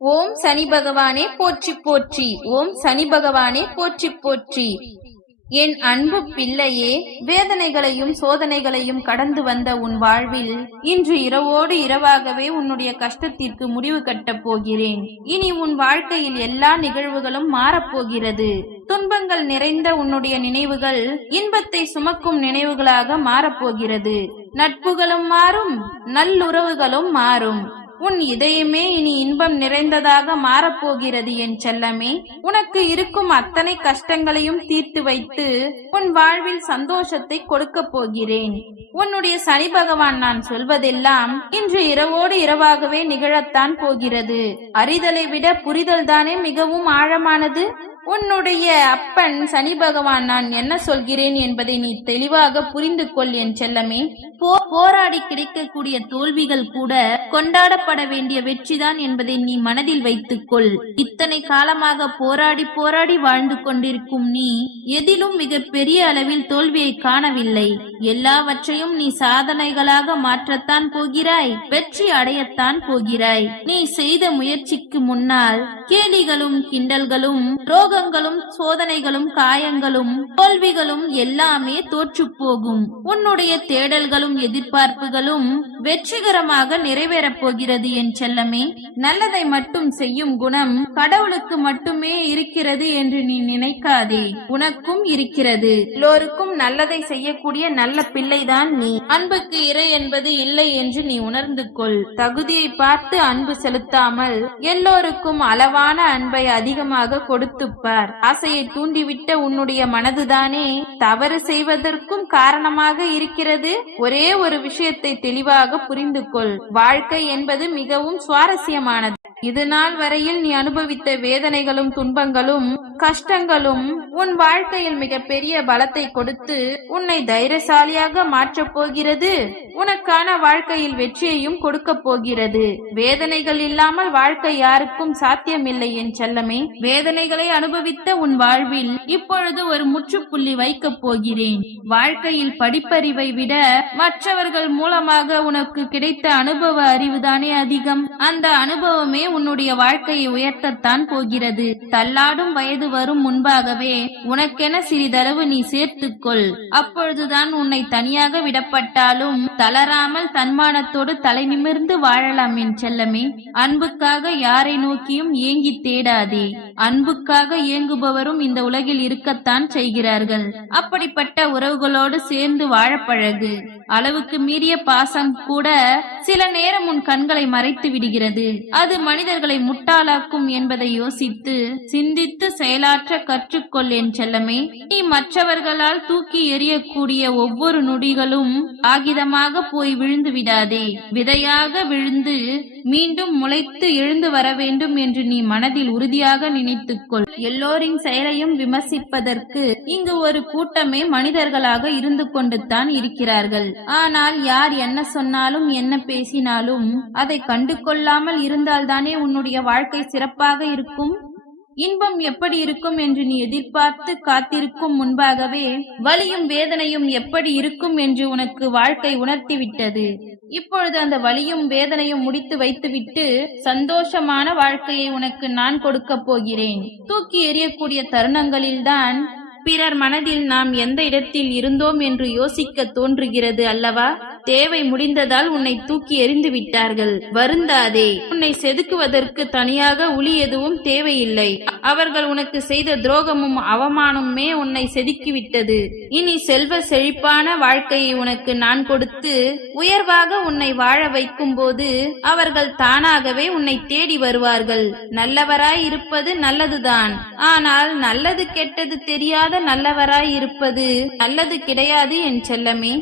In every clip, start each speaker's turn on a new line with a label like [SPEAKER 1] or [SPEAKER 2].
[SPEAKER 1] ஓம் சனி பகவானே போற்றி போற்றி. ஓம் சனி பகவானே போற்றி போற்றி. என் அன்பு பிள்ளையே வேதனைகளையும் சோதனைகளையும் கடந்து வந்த உன் வாழ்வில் இன்று இரவோடு இரவாகவே உன்னுடைய கஷ்டத்திற்கு முடிவு கட்டப் போகிறேன். இனி உன் வாழ்க்கையில் எல்லா நிகழ்வுகளும் மாறப்போகிறது. துன்பங்கள் நிறைந்த உன்னுடைய நினைவுகள் இன்பத்தை சுமக்கும் நினைவுகளாக மாறப்போகிறது. நட்புகளும் மாறும் நல்லுறவுகளும் மாறும். உன் இதயமே இனி இன்பம் நிறைந்ததாக மாறப்போகிறது என் செல்லமே. உனக்கு இருக்கும் அத்தனை கஷ்டங்களையும் தீர்த்து வைத்து உன் வாழ்வில் சந்தோஷத்தை கொடுக்க போகிறேன். உன்னுடைய சனி பகவான் நான் சொல்வதெல்லாம் இன்று இரவோடு இரவாகவே நிகழத்தான் போகிறது. அறிதலை விட புரிதல் தானே மிகவும் ஆழமானது? உன்னுடைய அப்பன் சனி பகவான் நான் என்ன சொல்கிறேன் என்பதை நீ தெளிவாக புரிந்து கொள் என் செல்லமே. போ- போராடி கிடைக்கக்கூடிய தோல்விகள் கூட கொண்டாடப்பட வேண்டிய வெற்றிதான் என்பதை நீ மனதில் வைத்துக் கொள். இத்தனை காலமாக போராடி போராடி வாழ்ந்து கொண்டிருக்கும் நீ எதிலும் மிக பெரிய அளவில் தோல்வியை காணவில்லை. எல்லாவற்றையும் நீ சாதனைகளாக மாற்றத்தான் போகிறாய் வெற்றி அடையத்தான் போகிறாய். நீ செய்த முயற்சிக்கு முன்னால் கேலிகளும் கிண்டல்களும் துன்பங்களும் சோதனைகளும் காயங்களும் தோல்விகளும் எல்லாமே தோற்று போகும் உன்னுடைய தேடல்களும் எதிர்பார்ப்புகளும் வெற்றிகரமாக நிறைவேறப் போகிறது என் செல்லமே. நல்லதை மட்டும் செய்யும் குணம் கடவுளுக்கு மட்டுமே இருக்கிறது என்று நீ நினைக்காதே. உனக்கும் இருக்கிறது. எல்லோருக்கும் நல்லதை செய்யக்கூடிய நல்ல பிள்ளைதான் நீ. அன்புக்கு இறை என்பது இல்லை என்று நீ உணர்ந்து கொள் தகுதியை பார்த்து அன்பு செலுத்தாமல் எல்லோருக்கும் அளவான அன்பை அதிகமாக கொடுத்துப் கொடுப்பார் ஆசையை தூண்டிவிட்ட உன்னுடைய மனதுதானே தவறு செய்வதற்கும் காரணமாக இருக்கிறது. ஒரே ஒரு விஷயத்தை தெளிவாக புரிந்து கொள் வாழ்க்கை என்பது மிகவும் சுவாரஸ்யமானது. இது நாள் வரையில் நீ அனுபவித்த வேதனைகளும் துன்பங்களும் கஷ்டங்களும் உன் வாழ்க்கையில் மிகப்பெரிய பலத்தை கொடுத்து உன்னை தைரியசாலியாக மாற்றப் போகிறது. உனக்கான வாழ்க்கையில் வெற்றியையும் கொடுக்க போகிறது. வேதனைகள் இல்லாமல் வாழ்க்கை யாருக்கும் சாத்தியமில்லை என் செல்லமே. வேதனைகளை அனுபவித்த உன் வாழ்வில் இப்பொழுது ஒரு முற்றுப்புள்ளி வைக்கப் போகிறேன். வாழ்க்கையில் படிப்பறிவை விட மற்றவர்கள் மூலமாக உனக்கு கிடைத்த அனுபவ அறிவுதானே அதிகம். அந்த அனுபவமே உன்னுடைய வாழ்க்கையை உயர்த்தத்தான் போகிறது. தள்ளாடும் வயது வரும் முன்பாகவே உனக்கென சிறிதளவு நீ சேர்த்துக்கொள். அப்பொழுதுதான் உன்னை தனியாக விடப்பட்டாலும் தளராமல் தன்மானத்தோடு தலை நிமிர்ந்து வாழலாம் என் செல்லமே. அன்புக்காக யாரை நோக்கியும் ஏங்கி தேடாதே. அன்புக்காக ஏங்குபவரும் இந்த உலகில் இருக்கத்தான் செய்கிறார்கள். அப்படிப்பட்ட உறவுகளோடு சேர்ந்து வாழப்பழகு. அளவுக்கு மீறிய பாசம் கூட சில நேரம் உன் கண்களை மறைத்து விடுகிறது. அது மனிதர்களை முட்டாளாக்கும் என்பதை யோசித்து சிந்தித்து செயலாற்ற கற்றுக்கொள் என் செல்லமே. நீ மற்றவர்களால் தூக்கி எறியக்கூடிய ஒவ்வொரு நொடிகளும் ஆகிதமாக போய் விழுந்து விடாதே. விதையாக விழுந்து மீண்டும் முளைத்து எழுந்து வர வேண்டும் என்று நீ மனதில் உறுதியாக நினைத்துக்கொள். எல்லோரின் செயலையும் விமர்சிப்பதற்கு இங்கு ஒரு கூட்டமே மனிதர்களாக இருந்து கொண்டு தான் இருக்கிறார்கள். ஆனால் யார் என்ன சொன்னாலும் என்ன பேசினாலும் அதை கண்டு கொள்ளாமல் இருந்தால்தானே உன்னுடைய வாழ்க்கை சிறப்பாக இருக்கும்? இன்பம் எப்படி இருக்கும் என்று நீ எதிர்பார்த்து காத்திருக்கும் முன்பாகவே வலியும் வேதனையும் எப்படி இருக்கும் என்று உனக்கு வாழ்க்கை உணர்த்திவிட்டது. இப்பொழுது அந்த வலியும் வேதனையும் முடித்து வைத்துவிட்டு சந்தோஷமான வாழ்க்கையை உனக்கு நான் கொடுக்க போகிறேன். தூக்கி எறியக்கூடிய தருணங்களில்தான் பிறர் மனதில் நாம் எந்த இடத்தில் இருந்தோம் என்று யோசிக்க தோன்றுகிறது அல்லவா? தேவை முடிந்ததால் உன்னை தூக்கி எறிந்து விட்டார்கள். வருந்தாதே உன்னை செதுக்குவதற்கு தனியாக உளி எதுவும் தேவையில்லை. அவர்கள் உனக்கு செய்த துரோகமும் அவமானமுமே உன்னை செதுக்கிவிட்டது. இனி செல்வ செழிப்பான வாழ்க்கையை உனக்கு நான் கொடுத்து உயர்வாக உன்னை வாழ வைக்கும் போது அவர்கள் தானாகவே உன்னை தேடி வருவார்கள். நல்லவராய் இருப்பது நல்லதுதான். ஆனால் நல்லது கெட்டது தெரியாத நல்லவராய் இருப்பது நல்லது கிடையாது என் செல்லமே.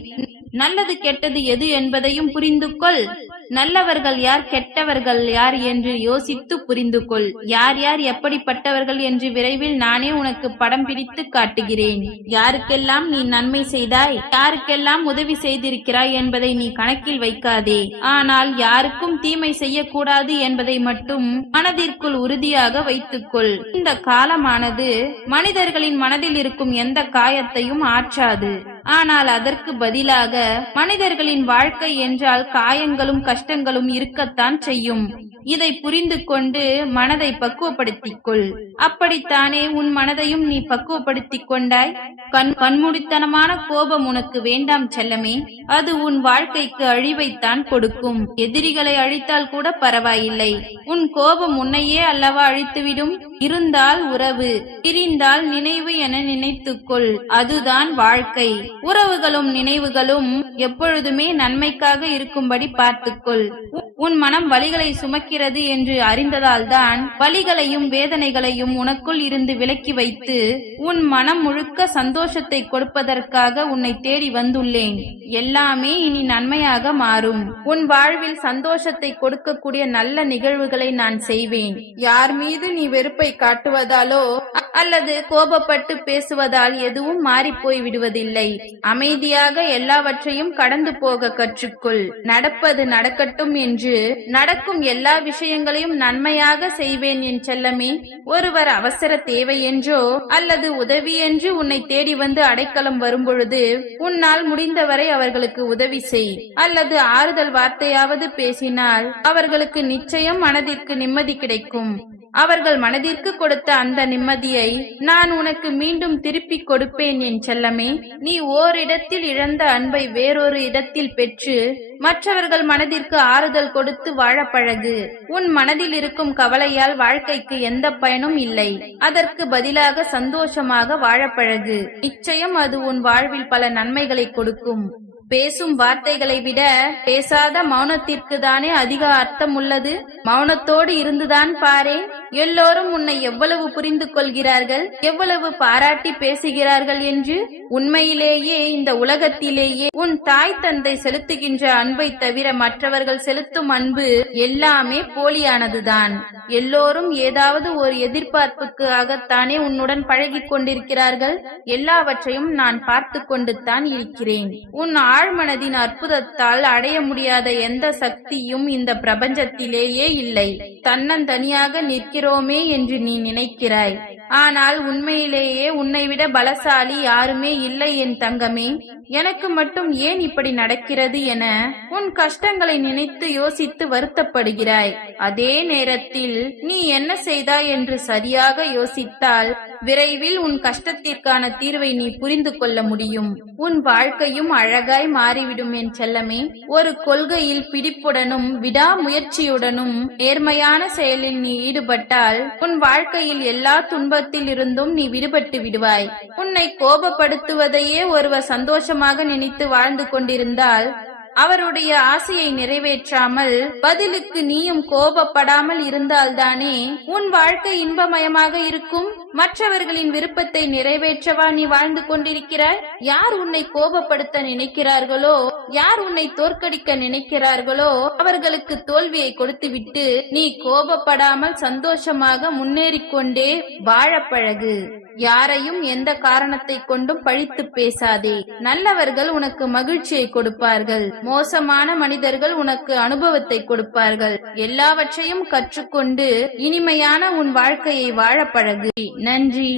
[SPEAKER 1] நல்லது கெட்டது எது என்பதையும் புரிந்து கொள் நல்லவர்கள் யார் கெட்டவர்கள் யார் என்று யோசித்து புரிந்து கொள் யார் யார் எப்படிப்பட்டவர்கள் என்று விரைவில் நானே உனக்கு படம் பிடித்து காட்டுகிறேன். யாருக்கெல்லாம் நீ நன்மை செய்தாய் யாருக்கெல்லாம் உதவி செய்திருக்கிறாய் என்பதை நீ கணக்கில் வைக்காதே. ஆனால் யாருக்கும் தீமை செய்யக்கூடாது என்பதை மட்டும் மனதிற்குள் உறுதியாக வைத்துக்கொள். இந்த காலமானது மனிதர்களின் மனதில் இருக்கும் எந்த காயத்தையும் ஆற்றாது. ஆனால் அதற்கு பதிலாக மனிதர்களின் வாழ்க்கை என்றால் காயங்களும் கஷ்டங்களும் இருக்கத்தான் செய்யும். இதை புரிந்து கொண்டு மனதை பக்குவப்படுத்திக் கொள் அப்படித்தானே உன் மனதையும் நீ பக்குவப்படுத்திக் கொண்டாய்? கண் கண்முடித்தனமான கோபம் உனக்கு வேண்டாம் செல்லமே. அது உன் வாழ்க்கைக்கு அழிவைத்தான் கொடுக்கும். எதிரிகளை அழித்தால் கூட பரவாயில்லை. உன் கோபம் உன்னையே அல்லவா அழித்துவிடும்? இருந்தால் உறவு. பிரிந்தால் நினைவு என நினைத்துக்கொள். அதுதான் வாழ்க்கை. உறவுகளும் நினைவுகளும் எப்பொழுதுமே நன்மைக்காக இருக்கும்படி பார்த்துக்கொள். உன் மனம் வழிகளை சுமக்கிறது என்று அறிந்ததால்தான் வழிகளையும் வேதனைகளையும் உனக்குள் இருந்து விலக்கி வைத்து உன் மனம் முழுக்க சந்தோஷத்தை கொடுப்பதற்காக உன்னை தேடி வந்துள்ளேன். எல்லாமே இனி நன்மையாக மாறும். உன் வாழ்வில் சந்தோஷத்தை கொடுக்கக்கூடிய நல்ல நிகழ்வுகளை நான் செய்வேன். யார் மீது நீ வெறுப்பை காட்டுவதாலோ அல்லது கோபப்பட்டு பேசுவதால் எதுவும் மாறிப்போய் விடுவதில்லை. அமைதியாக எல்லாவற்றையும் கடந்து போக கற்றுக்கொள். நடப்பது நடக்கட்டும் என்று நடக்கும் எல்லா விஷயங்களையும் நன்மையாக செய்வேன் என் செல்லமே. ஒருவர் அவசர தேவை என்றோ அல்லது உதவி என்று உன்னை தேடி வந்து அடைக்கலம் வரும்பொழுது உன்னால் முடிந்தவரை அவர்களுக்கு உதவி செய். அல்லது ஆறுதல் வார்த்தையாவது பேசினால் அவர்களுக்கு நிச்சயம் மனதிற்கு நிம்மதி கிடைக்கும். அவர்கள் மனதிற்கு கொடுத்த அந்த நிம்மதியை நான் உனக்கு மீண்டும் திருப்பிக் கொடுப்பேன் என் செல்லமே. நீ ஓரிடத்தில் இழந்த அன்பை வேறொரு இடத்தில் பெற்று மற்றவர்கள் மனதிற்கு ஆறுதல் கொடுத்து வாழ பழகு. உன் மனதில் இருக்கும் கவலையால் வாழ்க்கைக்கு எந்த பயனும் இல்லை. அதற்கு பதிலாக சந்தோஷமாக வாழ பழகு. நிச்சயம் அது உன் வாழ்வில் பல நன்மைகளை கொடுக்கும். பேசும் வார்த்தைகளை விட பேசாத மௌனத்திற்கு தானே அதிக அர்த்தம் உள்ளது மௌனத்தோடு இருந்துதான் பாரே. எல்லோரும் உன்னை எவ்வளவு புரிந்து கொள்கிறார்கள்? எவ்வளவு பாராட்டி பேசுகிறார்கள் என்று? உண்மையிலேயே இந்த உலகத்திலேயே உன் தாய் தந்தை செலுத்துகின்ற அன்பை தவிர மற்றவர்கள் செலுத்தும் அன்பு எல்லாமே போலியானதுதான். எல்லோரும் ஏதாவது ஒரு எதிர்பார்ப்புக்காகத்தானே உன்னுடன் பழகிக் கொண்டிருக்கிறார்கள். எல்லாவற்றையும் நான் பார்த்து கொண்டுத்தான் இருக்கிறேன். உன் ஆழ்மனதின் அற்புதத்தால் அடைய முடியாத எந்த சக்தியும் இந்த பிரபஞ்சத்திலேயே இல்லை. தன்னந்தனியாக நிற்கிறோமே என்று நீ நினைக்கிறாய். ஆனால் உண்மையிலேயே உன்னை விட பலசாலி யாருமே இல்லை என் தங்கமே. எனக்கு மட்டும் ஏன் இப்படி நடக்கிறது என உன் கஷ்டங்களை நினைத்து யோசித்து வருத்தப்படுகிறாய். அதே நேரத்தில் நீ என்ன செய்தாய் என்று சரியாக யோசித்தால் விரைவில் உன் கஷ்டத்திற்கான தீர்வை நீ புரிந்து கொள்ள முடியும். உன் வாழ்க்கையும் அழகாய் மாறிவிடும் என் செல்லமே. ஒரு கொள்கையில் பிடிப்புடனும் விடாமுயற்சியுடனும் நேர்மையான செயலில் நீ ஈடுபட்டால் உன் வாழ்க்கையில் எல்லா துன்பத்தில் இருந்தும் நீ விடுபட்டு விடுவாய். உன்னை கோபப்படுத்துவதையே ஒருவர் சந்தோஷமாக நினைத்து வாழ்ந்து கொண்டிருந்தால் அவருடைய ஆசையை நிறைவேற்றாமல் பதிலுக்கு நீயும் கோபப்படாமல் இருந்தால்தானே உன் வாழ்க்கை இன்பமயமாக இருக்கும்? மற்றவர்களின் விருப்பத்தை நிறைவேற்றவா நீ வாழ்ந்து கொண்டிருக்கிறாய்? யார் உன்னை கோபப்படுத்த நினைக்கிறார்களோ யார் உன்னை தோற்கடிக்க நினைக்கிறார்களோ அவர்களுக்கு தோல்வியை கொடுத்துவிட்டு நீ கோபப்படாமல் சந்தோஷமாக முன்னேறிக்கொண்டே வாழப்பழகு யாரையும் எந்த காரணத்தை கொண்டும் பழித்து பேசாதே. நல்லவர்கள் உனக்கு மகிழ்ச்சியை கொடுப்பார்கள். மோசமான மனிதர்கள் உனக்கு அனுபவத்தை கொடுப்பார்கள். எல்லாவற்றையும் கற்றுக்கொண்டு இனிமையான உன் வாழ்க்கையை வாழ பழகு. நன்றி.